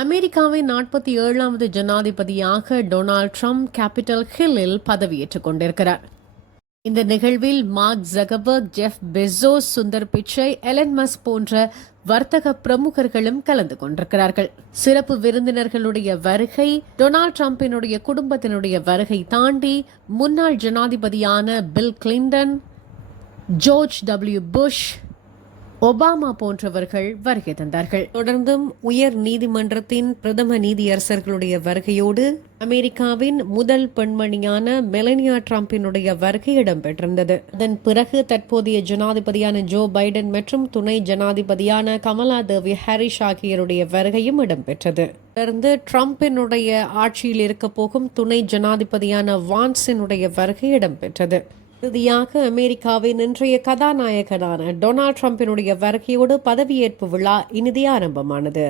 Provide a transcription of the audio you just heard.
அமெரிக்காவின் 47வது ஜனாதிபதியாக Donald Trump capital ஹில்லில் பதவியேற்றுக் கொண்டிருக்கிறார். இந்த நிகழ்வில் mark ஜகபர்க், Jeff Bezos, Sundar Pichai, Elon Musk போன்ற வர்த்தக பிரமுகர்களும் கலந்து கொண்டிருக்கிறார்கள். சிறப்பு விருந்தினர்களுடைய வருகை, டொனால்ட் ட்ரம்பினுடைய குடும்பத்தினுடைய வருகை தாண்டி முன்னாள் ஜனாதிபதியான Bill Clinton, George W Bush, Obama போன்றவர்கள் வருகை தந்தார்கள். தொடர்ந்தும் உயர் நீதிமன்றத்தின் பிரதம நீதியரசர்களுடைய வருகையோடு அமெரிக்காவின் முதல் பெண்மணியான மெலனியா டிரம்பினுடைய வருகை இடம்பெற்றிருந்தது. அதன் பிறகு தற்போதைய ஜனாதிபதியான ஜோ பைடன் மற்றும் துணை ஜனாதிபதியான கமலா தேவி ஹாரிஸ் ஆகியோருடைய வருகையும் இடம்பெற்றது. தொடர்ந்து டிரம்பினுடைய ஆட்சியில் இருக்க போகும் துணை ஜனாதிபதியான வான்ஸினுடைய வருகை இடம்பெற்றது. இறுதியாக அமெரிக்காவின் இன்றைய கதாநாயகனான டொனால்ட் ட்ரம்பினுடைய வருகையோடு பதவியேற்பு விழா இனிதே ஆரம்பமானது.